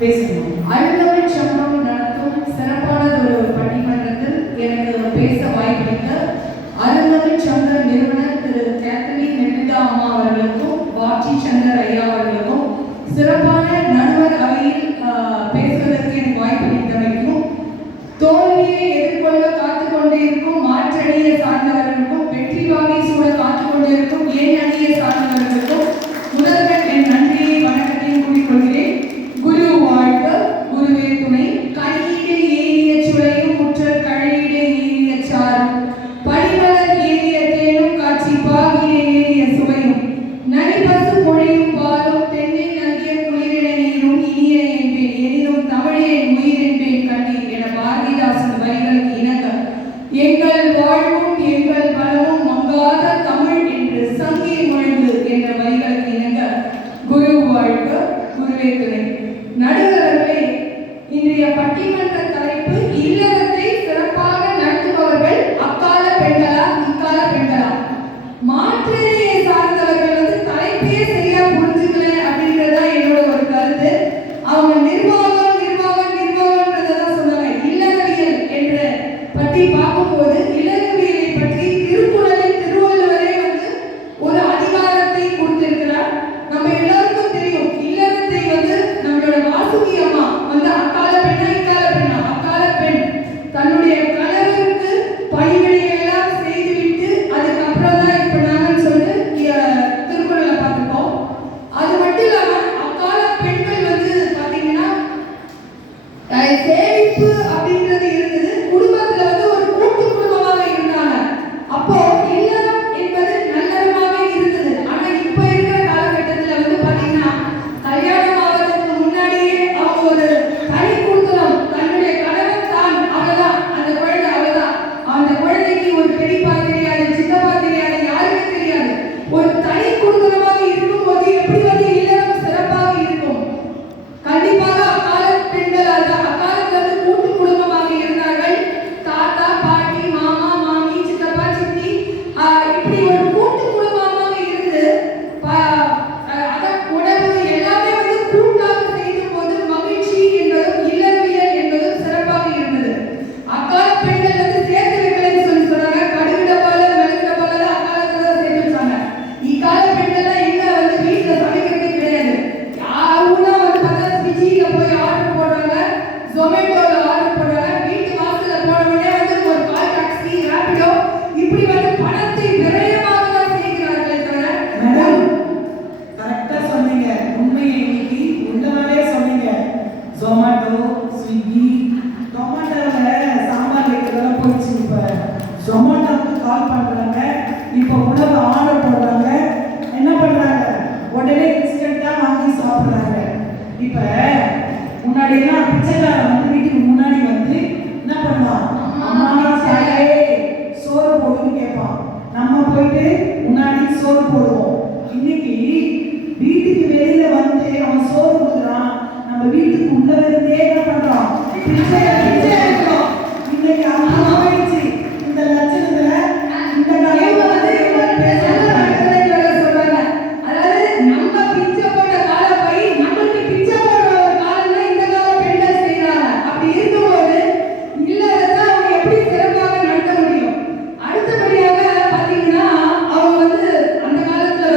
பேசணும். அருந்தமிழ் சங்கம் நடத்தும் சிறப்பானதொரு பட்டிமன்றத்தில் எனக்கு பேச வாய்ப்பளித்த அருந்தமிழ் சங்க நிறுவனர் திரு கேத்தலின் மெல்லிதா அம்மா அவர்களுக்கும் வாட்சி சங்கர் ஐயா அவர்களுக்கும் சிறப்பான நடுவர் அவையில் பேசுவதற்கு எனக்கு வாய்ப்பளித்தமைக்கும் தோல்வியை எதிர்கொள்ள காத்துக் கொண்டிருக்கும் மாற்றணியை சார்ந்தவர்களுக்கும் வெற்றி வாகை சூழ காத்துக் கொண்டிருக்கும் ஏன் அணியை சார்ந்தவர்களுக்கும் முதல்வர் என் நன்றியை வணக்கத்தையும் கூறிக்கொள்கிறேன். குரு வாழ்க, குருவே துணை. கனியிட ஏறிய சுளையும் முற்ற கழையிட ஏறிய சாரும் பனிமலர் ஏறிய தேனும் காட்சி பாகிட ஏறிய சுவையும் நரிபசு பொழியும் பாலும் தென்னை நல்கிய குளிரிட நீரும் இனிய என்பேன் எனினும் தமிழே உயிர் என்பேன் கண்ணீர் என பாரதிதாசன் வரிகளுக்கு இணங்க எங்கள் வாழ்வும் எங்கள் பலமும் மங்காத தமிழ் என்று சங்கே முழங்கு என்ற வரிகளுக்கு இணங்க குரு வாழ்க, குருவே துணை. நடுவர்களே, இன்றைய பட்டிமன்ற தலைப்பு இல்லறத்தை சிறப்பாக நடத்துபவர்கள் அக்கால பெண்களா இக்கால பெண்களா? மாற்றினையை சார்ந்தவர்கள் தலைப்பே சரியா புரிஞ்சுக்கல அப்படின்றதா என்னோட ஒரு கருத்து. அவங்க நிர்வாகம்ன்றதான் சொன்னாங்க. இல்லறவியல் என்ற பற்றி பார்க்கும்போது இல்லறவியலை பற்றி திருக்குறளில் திருவள்ளுவரே ஒரு அதிகாரத்தை கொடுத்திருக்கிறார். நம்ம எல்லாருக்கும் தெரியும், இல்லறத்தை நம்மளோட வாசுகி அம்மா அக்கால பெண்ணா இக்கால பெண்ணா? அக்கால பெண் தன்னுடைய கணவருக்கு பணிவிடையை எல்லாம் செய்துவிட்டு அதுக்கப்புறம் தான் இப்ப நாங்கன்னு சொல்லி திருக்குறளை பார்த்துப்போம். அது மட்டும் இல்லாம அக்கால பெண்கள் பாத்தீங்கன்னா சேமிப்பு அப்படின்றது இருந்தது. குடும்பத்துல ஒரு கூட்டு குடும்பமாக இருந்தாங்க. அப்போ இல்லறம் என்பது நல்லறமாவே இருந்தது. ஆனா இப்ப இருக்கிற காலகட்டத்துல பாத்தீங்கன்னா கல்யாணம் ஆவதற்கு முன்னாடியே அவங்க ஒரு தனி குடும்பம், தன்னுடைய கணவன் தான், அவ்வளவுதான், அந்த குழந்தை அவ்வளவுதான். அந்த குழந்தைக்கு ஒரு பெரியப்பா தெரியாது, சித்தப்பா தெரியாது, யாருமே தெரியாது. ஒரு தனி குடும்பமாக இருக்கும்போது எப்படி இல்லறம் சிறப்பாக இருக்கும்? கண்டிப்பாக அக்கால பெண்கள் அக்காலத்துல கூட்டு குடும்பமாக இருந்தார்கள். தாத்தா, பாட்டி, மாமா, மாமி, சித்தப்பா, சித்தி, இப்படி ஒரு கூட்டு குடும்பமாக இருந்து உணவு எல்லாமே கூட்டாக செய்யும் போது மகிழ்ச்சி என்பதும் இல்லறவியல் என்பதும் சிறப்பாக இருந்தது. அக்கால பெண்கள் சேர்த்து வைக்கலன்னு சொல்லி சொன்னாங்க. கடுகிட போல மெழுகிட போல அக்காலத்துல தான் சேர்த்து வச்சாங்க. இக்கால பெண்கள்லாம் எங்க வீட்டுல சமைக்கிறதே கிடையாது. யாருன்னா பார்த்தா ஸ்விக்கில போய் ஆர்டர் போடுறாங்க, ஜொமேட்டோல ஆர்டர் போடுறாங்க. வீட்டு வாசல்ல போனவுடனே ஒரு கால் டாக்ஸி, ராபிடோ, இப்படி பணத்தை விரயமாக தான் செய்கிறார்களே தவிர. மேடம், கரெக்டா சொன்னீங்க. உண்மையை இன்னைக்கு உள்ளவாலே சொன்னீங்க. ஜொமேட்டோ, ஸ்விக்கி, டொமேட்டோல சாம்பார் வைக்கிறதெல்லாம் போயிடுச்சு. இப்ப ஜொமேட்டோக்கு கால் பண்றாங்க, இப்ப உணவு ஆர்டர் போடுறாங்க. என்ன பண்றாங்க? உடனே இன்ஸ்டன்ட்டா வாங்கி சாப்பிடுறாங்க. இப்ப முன்னாடி எல்லாம் பிச்சைக்காரன் வீட்டுக்கு முன்னாடி என்ன பண்ணுவான்? அம்மா சாயே சோறு போடுன்னு கேட்பான். நம்ம போயிட்டு முன்னாடி சோறு போடுவோம். இன்னைக்கு வீட்டுக்கு வெளியில அவன் சோறு கொடுக்குறான். நம்ம வீட்டுக்கு உள்ள இருந்தே என்ன பண்றோம்? பிச்சை எடுக்கிறோம். இன்னைக்கு அம்மா போயிடுச்சு. இந்த லட்சணத்துல இந்த கலைவு அடுத்தபடியாக பாத்தீங்கன்னா அவங்க அந்த காலத்துல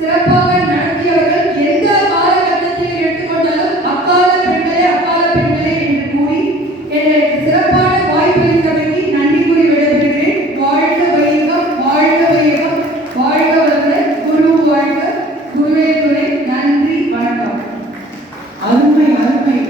சிறப்பாக